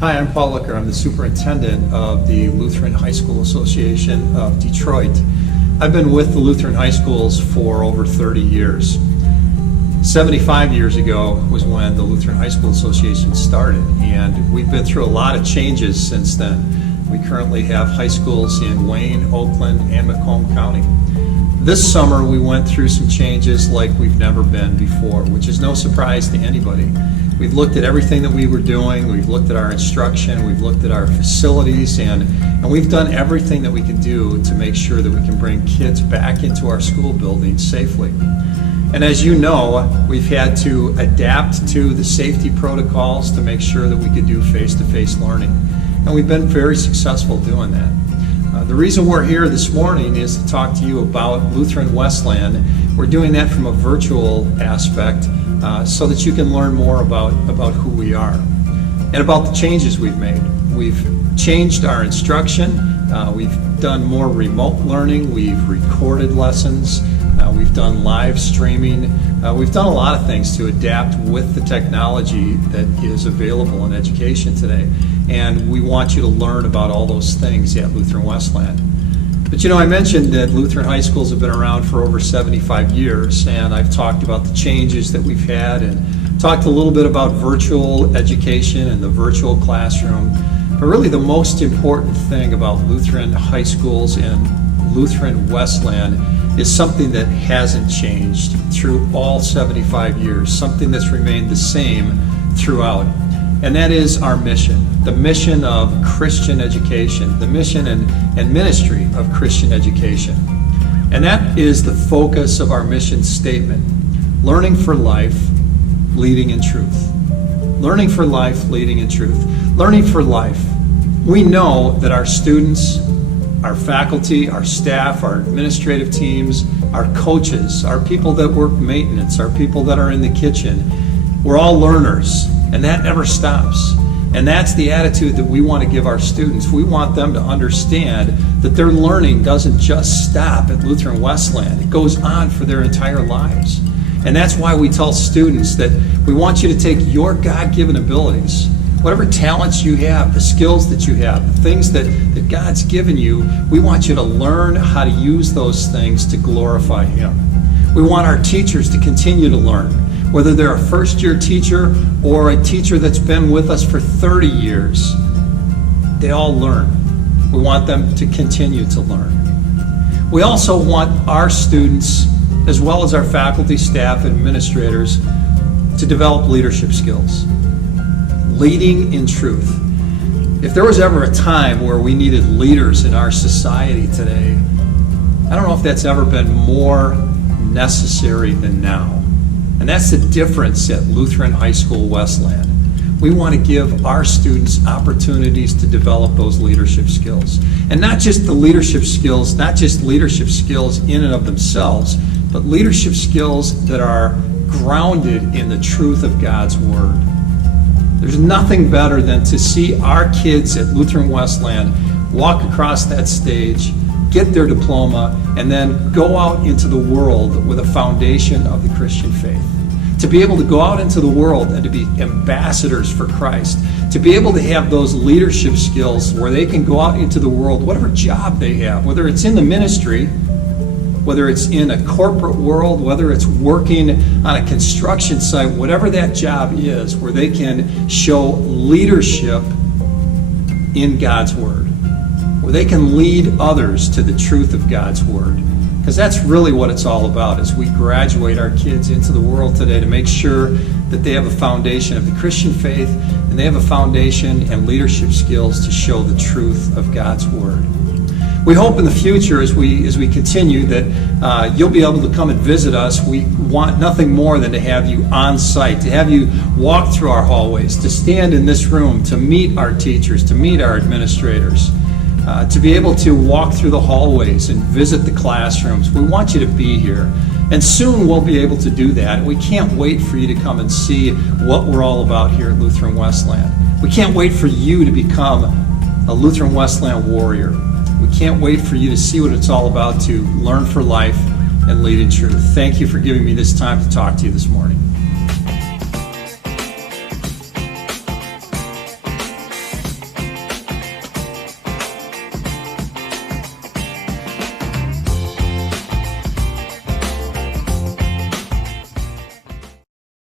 Hi, I'm Paul Licker. I'm the superintendent of the Lutheran High School Association of Detroit. I've been with the Lutheran High Schools for over 30 years. 75 years ago was when the Lutheran High School Association started, and we've been through a lot of changes since then. We currently have high schools in Wayne, Oakland, and Macomb County. This summer we went through some changes like we've never been before, which is no surprise to anybody. We've looked at everything that we were doing, we've looked at our instruction, we've looked at our facilities, and we've done everything that we can do to make sure that we can bring kids back into our school buildings safely. And as you know, we've had to adapt to the safety protocols to make sure that we could do face-to-face learning. And we've been very successful doing that. The reason we're here this morning is to talk to you about Lutheran Westland. We're doing that from a virtual aspect so that you can learn more about who we are and about the changes we've made. We've changed our instruction. We've done more remote learning. We've recorded lessons. We've done live streaming. We've done a lot of things to adapt with the technology that is available in education today. And we want you to learn about all those things at Lutheran Westland. But you know, I mentioned that Lutheran high schools have been around for over 75 years, and I've talked about the changes that we've had and talked a little bit about virtual education and the virtual classroom. But really the most important thing about Lutheran high schools and Lutheran Westland is something that hasn't changed through all 75 years, something that's remained the same throughout. And that is our mission, the mission of Christian education, the mission and ministry of Christian education. And that is the focus of our mission statement: learning for life, leading in truth. Learning for life, leading in truth. Learning for life. We know that our students, our faculty, our staff, our administrative teams, our coaches, our people that work maintenance, our people that are in the kitchen, we're all learners. And that never stops. And that's the attitude that we want to give our students. We want them to understand that their learning doesn't just stop at Lutheran Westland. It goes on for their entire lives. And that's why we tell students that we want you to take your God-given abilities, whatever talents you have, the skills that you have, the things that God's given you, we want you to learn how to use those things to glorify Him. We want our teachers to continue to learn. Whether they're a first-year teacher or a teacher that's been with us for 30 years, they all learn. We want them to continue to learn. We also want our students, as well as our faculty, staff, and administrators, to develop leadership skills. Leading in truth. If there was ever a time where we needed leaders in our society today, I don't know if that's ever been more necessary than now. And that's the difference at Lutheran High School Westland. We want to give our students opportunities to develop those leadership skills. And not just the leadership skills, not just leadership skills in and of themselves, but leadership skills that are grounded in the truth of God's Word. There's nothing better than to see our kids at Lutheran Westland walk across that stage, get their diploma, and then go out into the world with a foundation of the Christian faith. To be able to go out into the world and to be ambassadors for Christ. To be able to have those leadership skills where they can go out into the world, whatever job they have, whether it's in the ministry, whether it's in a corporate world, whether it's working on a construction site, whatever that job is, where they can show leadership in God's Word. Where they can lead others to the truth of God's Word. Because that's really what it's all about as we graduate our kids into the world today, to make sure that they have a foundation of the Christian faith and they have a foundation and leadership skills to show the truth of God's Word. We hope in the future as we continue that you'll be able to come and visit us. We want nothing more than to have you on site, to have you walk through our hallways, to stand in this room, to meet our teachers, to meet our administrators. To be able to walk through the hallways and visit the classrooms. We want you to be here. And soon we'll be able to do that. We can't wait for you to come and see what we're all about here at Lutheran Westland. We can't wait for you to become a Lutheran Westland warrior. We can't wait for you to see what it's all about, to learn for life and lead in truth. Thank you for giving me this time to talk to you this morning.